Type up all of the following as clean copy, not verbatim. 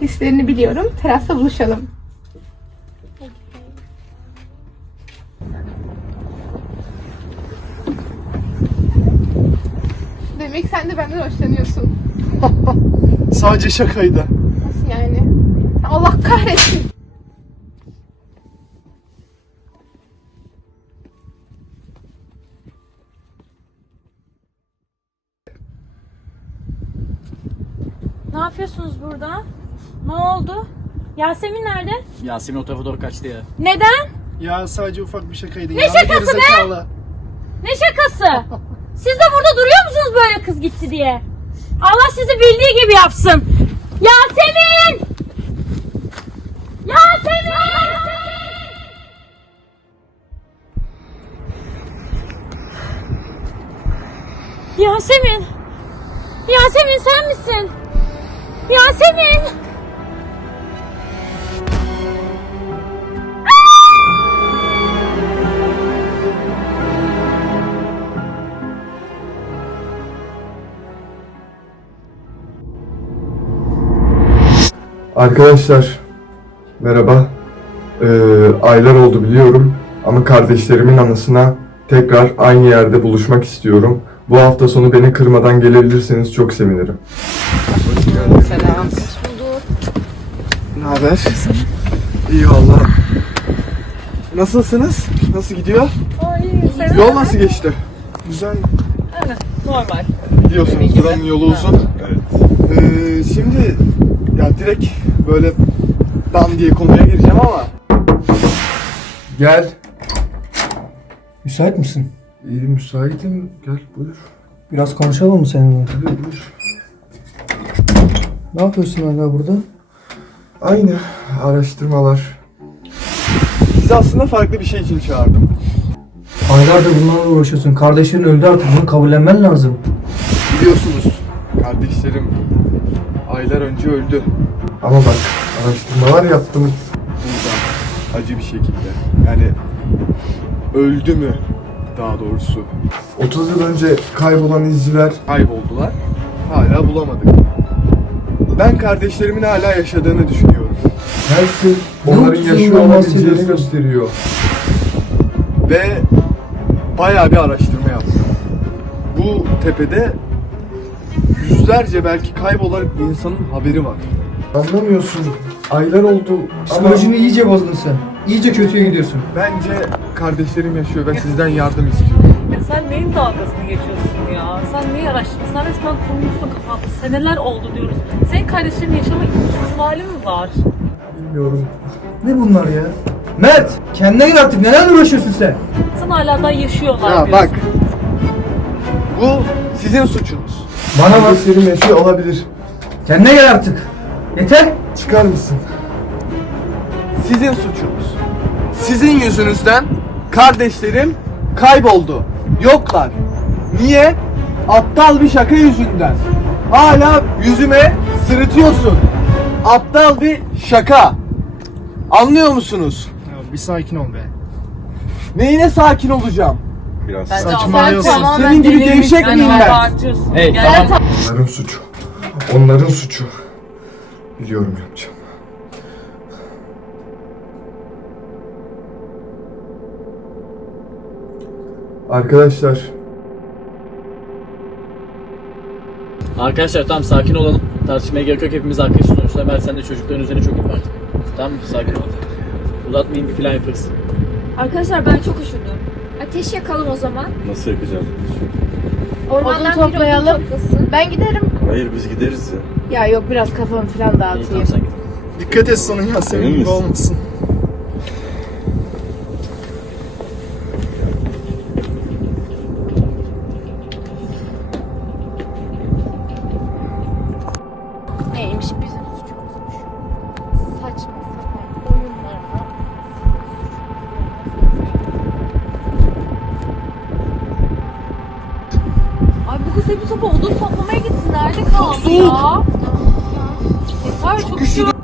Hislerini biliyorum. Terasta buluşalım. Demek sen de benden hoşlanıyorsun. Sadece şakaydı. Nasıl yani? Allah kahretsin. Ne yapıyorsunuz burada? Ne oldu? Yasemin nerede? Yasemin o tarafa doğru kaçtı ya. Neden? Ya sadece ufak bir şakaydı. Ne şakası be? Ne şakası? Siz de burada duruyor musunuz böyle kız gitti diye? Allah sizi bildiği gibi yapsın. Yasemin! Yasemin! Yasemin! Yasemin sen misin? Yasemin! Arkadaşlar merhaba. Aylar oldu biliyorum ama kardeşlerimin anısına tekrar aynı yerde buluşmak istiyorum. Bu hafta sonu beni kırmadan gelebilirseniz çok sevinirim. Selam. Ne haber? İyi valla. Nasılsınız? Nasıl gidiyor? Yol nasıl geçti? Güzel. Normal. Biliyorsunuz buranın yolu uzun. Şimdi ya direkt böyle bam diye konuya gireceğim ama Gel. Müsait misin? İyi müsaitim. Gel buyur. Biraz konuşalım mı seninle? Hadi buyur. Ne yapıyorsun hala burada? Aynı araştırmalar. sizi aslında farklı bir şey için çağırdım. Aylardır bunlarla uğraşıyorsun. Kardeşlerin öldü artık. Bunu kabullenmen lazım. Biliyorsunuz kardeşlerim aylar önce öldü. Ama bak araştırmalar yaptım. Burada acı bir şekilde. Yani öldü mü daha doğrusu. 30 yıl önce kaybolan izciler Kayboldular. Hala bulamadık. Ben kardeşlerimin hala yaşadığını düşünüyorum. her şey Ne onların otuzundan yaşıyor olabileceğini bahsediyorsun? gösteriyor. Ve bayağı bir araştırma yaptım. Bu tepede yüzlerce belki kaybolan insanın haberi var. Anlamıyorsun. Aylar oldu ama Psikolojini iyice bozdun sen. İyice kötüye gidiyorsun. Bence kardeşlerim yaşıyor ve sizden yardım istiyorum. Ya sen neyin dalgasını geçiyorsun ya? Sen neyi araştırdın? Sen resmen konumuzla kapattın. Seneler oldu diyoruz. Senin kardeşlerin yaşama ihtimali mi var? bilmiyorum. Ne bunlar ya? Mert! Kendine gel artık. Nelerle uğraşıyorsun sen? Sen hala da yaşıyorlar Ya diyorsun. bak. Bu sizin suçunuz. Bana bak. Kardeşlerim yaşıyor olabilir. Kendine gel artık. Yeter. Çıkar mısın? Sizin suçunuz. Sizin yüzünüzden kardeşlerim kayboldu. Yoklar. Niye? Aptal bir şaka yüzünden. Hala yüzüme sırıtıyorsun. Aptal bir şaka. Anlıyor musunuz? Ya bir sakin ol be. Neyine sakin olacağım? Saçmalıyorsun. Senin gibi gevşek miyim ben? Abartıyorsun. Hey Gerçekten. tamam. Onların suçu. Onların suçu. Biliyorum yapacağım. Arkadaşlar Arkadaşlar tamam sakin olalım. Tartışmaya gerek yok, hepimiz arkadaşız sonuçta. Ömer sen de çocukların üzerine çok yük artık. Tamam mı? Sakin ol. Uzatmayın, bir plan yaparız. Arkadaşlar ben çok üşüdüm. Ateş yakalım o zaman. Nasıl yakacağız? Ormandan Odun biri toplayalım. odun toplasın. Ben giderim. Hayır biz gideriz ya. Ya yok biraz kafamı falan İyi tamam dağıtayım. sen git. Dikkat et sana ya senin Emin gibi misin? olmasın. Neymiş bizim suçumuzmuş. Saçma sapan oyunlarla. Ay bu kız hep bu sabah odun toplamaya gitsin. Nerede kaldı ya? Yeter çok üşüyorum.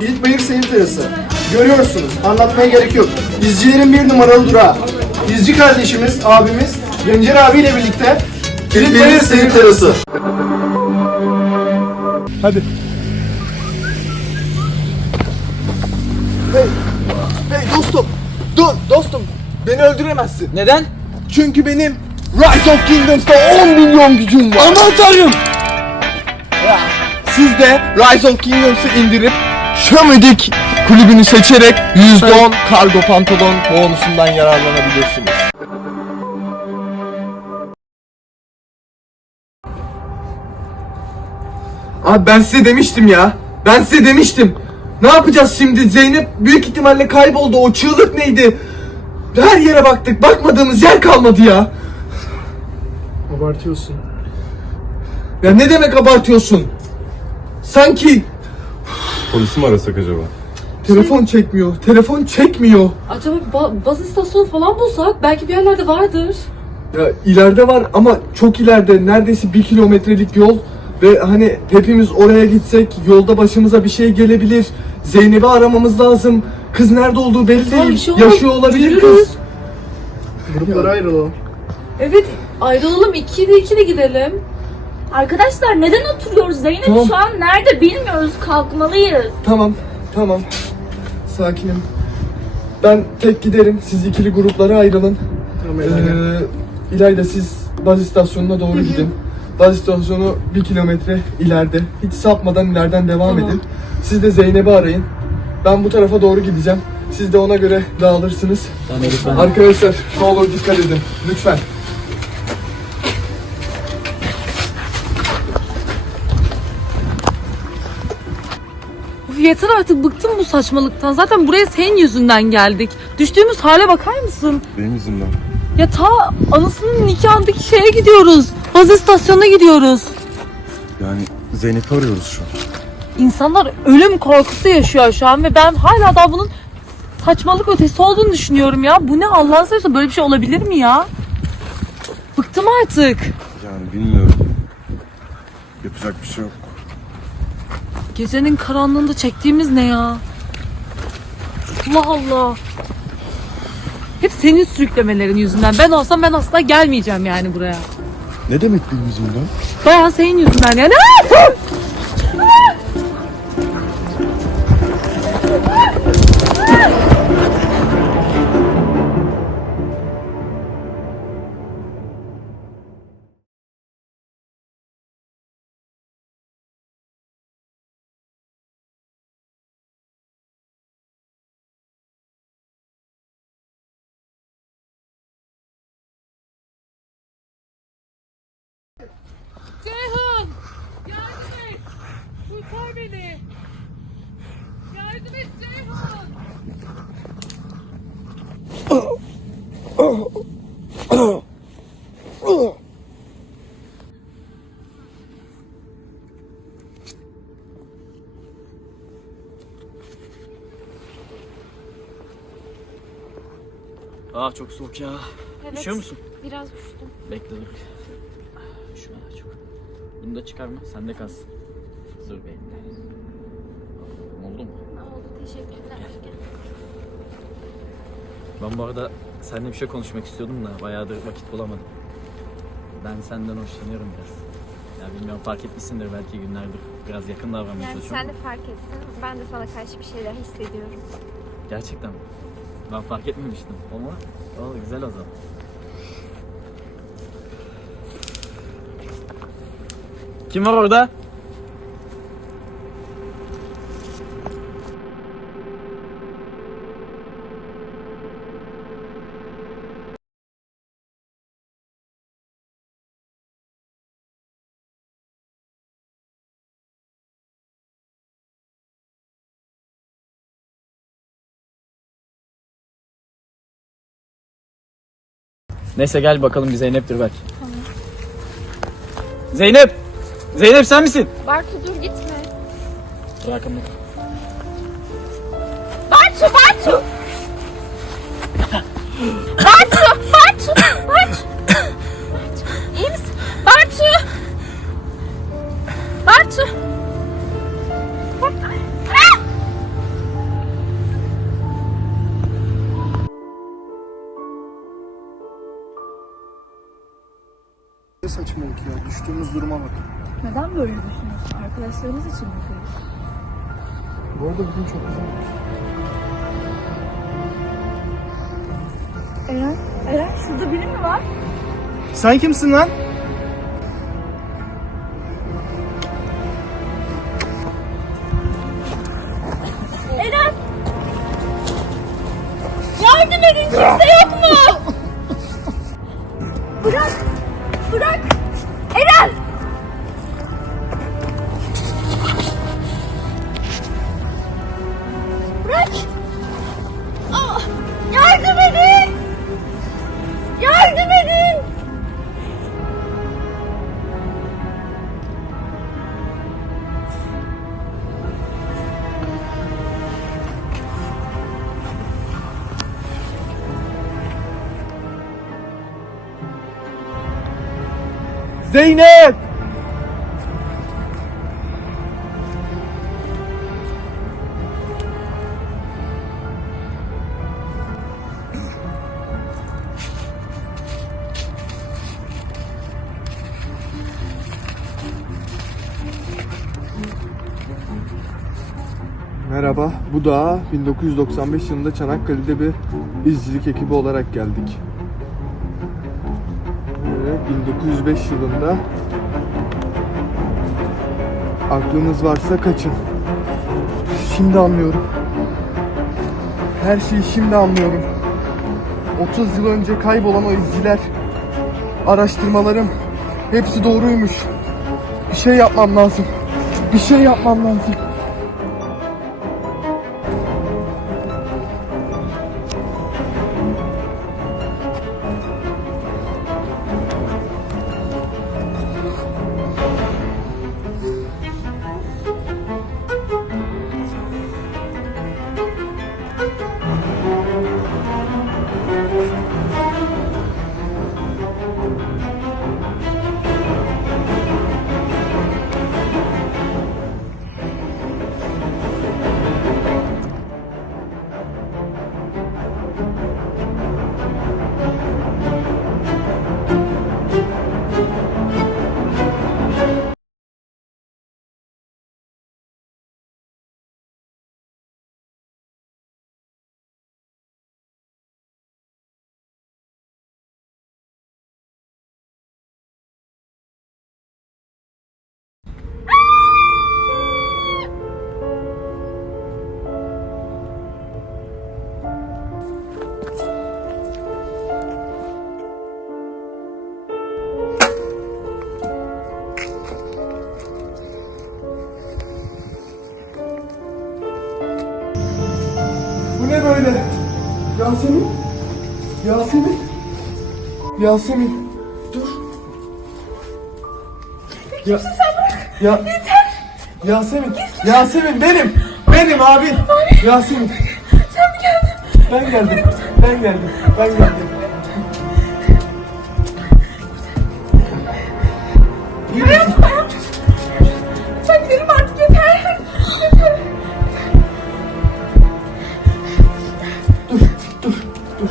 Yiğitbayır Seyir Terası. Görüyorsunuz, anlatmaya gerek yok. İzcilerin bir numaralı durağı. İzci kardeşimiz, abimiz, Gencer abiyle birlikte Yiğitbayır Seyir Terası. Hadi. Hey dostum. Dur dostum. Beni öldüremezsin. Neden? Çünkü benim Rise of Kingdoms'ta 10 milyon gücüm var. Aman tanrım! Siz de Rise of Kingdoms'ı indirip Şamedik kulübünü seçerek %10 kargo pantolon bonusundan yararlanabilirsiniz. Abi ben size demiştim ya. Ben size demiştim. Ne yapacağız şimdi? Zeynep büyük ihtimalle kayboldu. O çığlık neydi? Her yere baktık. Bakmadığımız yer kalmadı ya. Abartıyorsun. Ya ne demek abartıyorsun? Sanki Polisi mi arasak acaba? telefon çekmiyor. Telefon çekmiyor. Acaba baz istasyonu falan bulsak belki bir yerlerde vardır. Ya ileride var ama çok ileride. Neredeyse 1 kilometrelik yol. Ve hani hepimiz oraya gitsek yolda başımıza bir şey gelebilir. Zeynep'i aramamız lazım. Kız nerede olduğu belli Tamam, değil. bir şey olmaz. Yaşıyor olabilir Yürürüz. kız. Gruplara ayrılalım. Evet ayrılalım 2'de gidelim. Arkadaşlar neden oturuyoruz? Zeynep Tamam. şu an nerede bilmiyoruz. Kalkmalıyız. Tamam, tamam. Sakinim. Ben tek giderim. Siz ikili gruplara ayrılın. Tamam, Ela. İlayda siz baz istasyonuna doğru gidin. Baz istasyonu 1 kilometre ileride. Hiç sapmadan ileriden devam edin. Siz de Zeynep'i arayın. Ben bu tarafa doğru gideceğim. Siz de ona göre dağılırsınız. Tamam Elif ben. Arkadaşlar ne olur dikkat edin. Lütfen. Uf, yeter artık, bıktım bu saçmalıktan. Zaten buraya senin yüzünden geldik. Düştüğümüz hale bakar mısın? Benim yüzümden. Ya ta anasının nikahındaki şeye gidiyoruz. Baz istasyonuna gidiyoruz. Yani Zeynep'i arıyoruz şu an. İnsanlar ölüm korkusu yaşıyor şu an ve ben hala da bunun saçmalık ötesi olduğunu düşünüyorum ya. Bu ne, Allah'ını seversen böyle bir şey olabilir mi ya? Bıktım artık. Yani bilmiyorum. Yapacak bir şey yok. Gecenin karanlığında çektiğimiz ne ya? Allah Allah. Hep senin sürüklemelerin yüzünden. Ben olsam ben asla gelmeyeceğim yani buraya. Ne demek benim yüzümden? Bayağı senin yüzünden yani. Ceyhun! Yardım et! Kurtar beni! Yardım et Ceyhun! Ah çok soğuk ya. Evet. Üşüyor musun? Biraz üşüdüm. Bekle dur. Üşüme daha çok. Bunu da çıkarma, sende kalsın. Dur bekle. Oldu mu? Oldu, teşekkürler. Ben bu arada seninle bir şey konuşmak istiyordum da bayağıdır vakit bulamadım. Ben senden hoşlanıyorum biraz. Ya bilmiyorum, fark etmişsindir belki, günlerdir biraz yakın davranmaya Yani çalışıyorum. sen de fark ettin. Ben de sana karşı bir şeyler hissediyorum. Gerçekten mi? Ben fark etmemiştim ama o güzel o zaman. Kim var orada? Neyse gel bakalım, bir Zeynep'tir belki. Tamam. Zeynep! Zeynep sen misin? Bartu dur gitme. Bırakın beni. Bartu! Bartu! Bartu! Bartu! Bartu! İyi misin? Bartu! Bartu! saçmalık ya. Düştüğümüz duruma bak. Neden böyle düşünüyorsun? Arkadaşlarımız için mi yapıyorsun? Bu arada bugün çok güzel. Eren şurada biri mi var? Sen kimsin lan? Eren! Yardım edin, kimse yok mu? Bırak! Bırak! Eren! Bırak! Aa, yardım edin! Yardım edin! Zeynep! Merhaba, bu dağa 1995 yılında Çanakkale'de bir izcilik ekibi olarak geldik. Ve 1905 yılında aklınız varsa kaçın. Şimdi anlıyorum. Her şeyi şimdi anlıyorum. 30 yıl önce kaybolan o izciler, araştırmalarım hepsi doğruymuş. Bir şey yapmam lazım. Bir şey yapmam lazım. Bu ne böyle? Yasemin? Yasemin? Yasemin? Dur. Ya, ya, yeter. Yasemin. Yasemin benim. Benim abi. Yasemin. Sen mi geldin? Ben geldim. Ben geldim. Ben geldim. Hayatım hayatım. Sen gidelim artık yeter. Yeter. Dur, dur, dur, dur.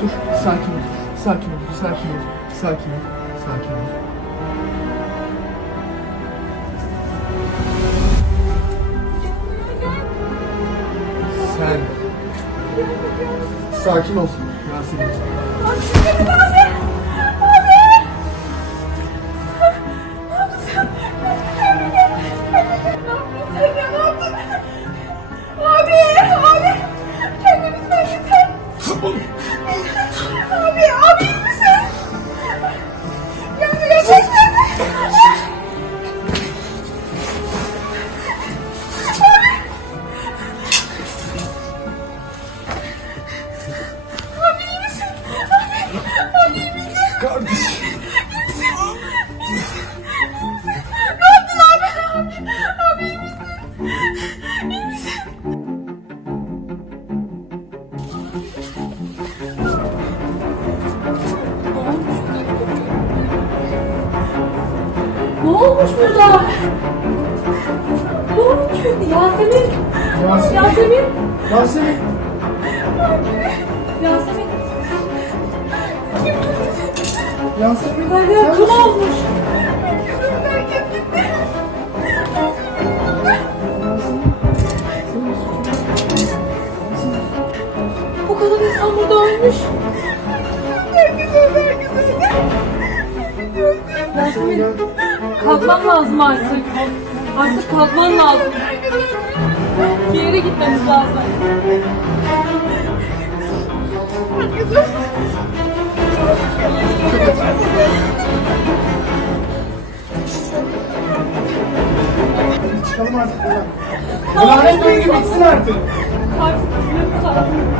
Dur, sakin ol, sakin ol, sakin ol, sakin ol, sakin ol. Sen sakin ol Yasemin. Kardeşim. Ne olmuş burada? Ne olmuş? Yasemin! Yasemin. Yasemin! Yasemin. Yasemin. Yasemin. Her yer kan olmuş. Bu kadar insan burada ölmüş. Yasemin, kalkman lazım artık. Artık kalkman lazım. Bir yere gitmemiz lazım. Çıkalım artık buradan. Bu lanet döngü bitsin artık. Artık gitmemiz lazım.